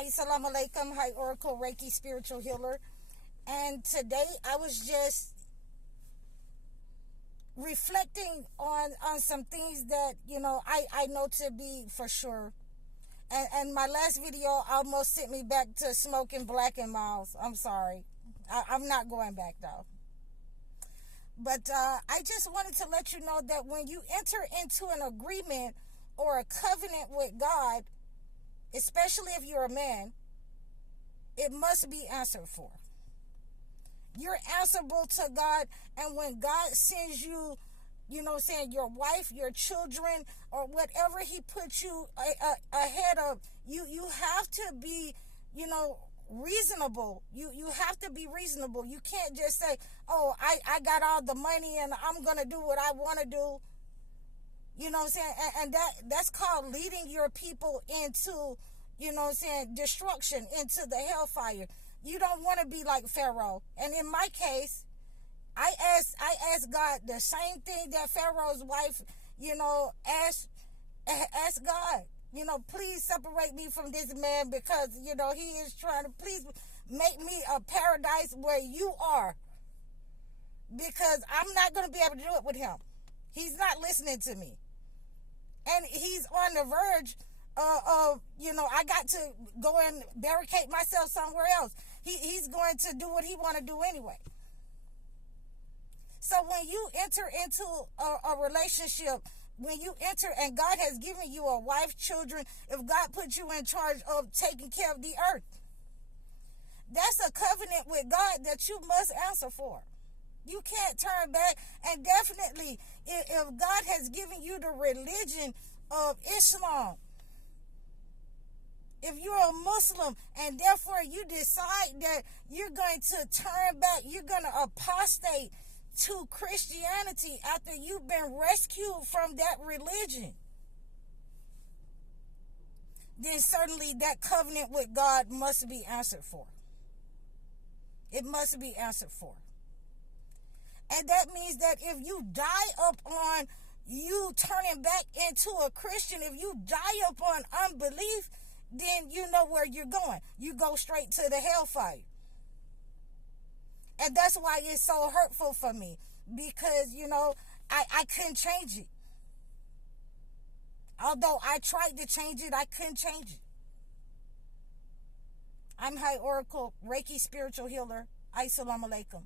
Assalamu alaikum. Hi, Oracle Reiki Spiritual Healer. And today I was just reflecting on some things that, I know to be for sure. And my last video almost sent me back to smoking Black and Miles. I'm sorry. I'm not going back though. But I just wanted to let you know that when you enter into an agreement or a covenant with God, especially if you're a man, it must be answered for. You're answerable to God, and when God sends you, your wife, your children, or whatever he puts you ahead of, you have to be, reasonable. You have to be reasonable. You can't just say, oh, I got all the money and I'm going to do what I want to do. You know what I'm saying? And that's called leading your people into, destruction, into the hellfire. You don't want to be like Pharaoh. And in my case, I asked God the same thing that Pharaoh's wife, asked God. Please separate me from this man because, he is trying to, please make me a paradise where you are. Because I'm not going to be able to do it with him. He's not listening to me. And he's on the verge of, I got to go and barricade myself somewhere else. He's going to do what he want to do anyway. So when you enter into a relationship, when you enter and God has given you a wife, children, if God put you in charge of taking care of the earth, that's a covenant with God that you must answer for. You can't turn back. And definitely, if God has given you the religion of Islam, if you're a Muslim and therefore you decide that you're going to turn back, you're going to apostate to Christianity after you've been rescued from that religion, then certainly that covenant with God must be answered for. It must be answered for. And that means that if you die up on you turning back into a Christian, if you die up on unbelief, then you know where you're going. You go straight to the hellfire. And that's why it's so hurtful for me. Because, I couldn't change it. Although I tried to change it, I couldn't change it. I'm High Oracle Reiki Spiritual Healer. Assalamu alaikum.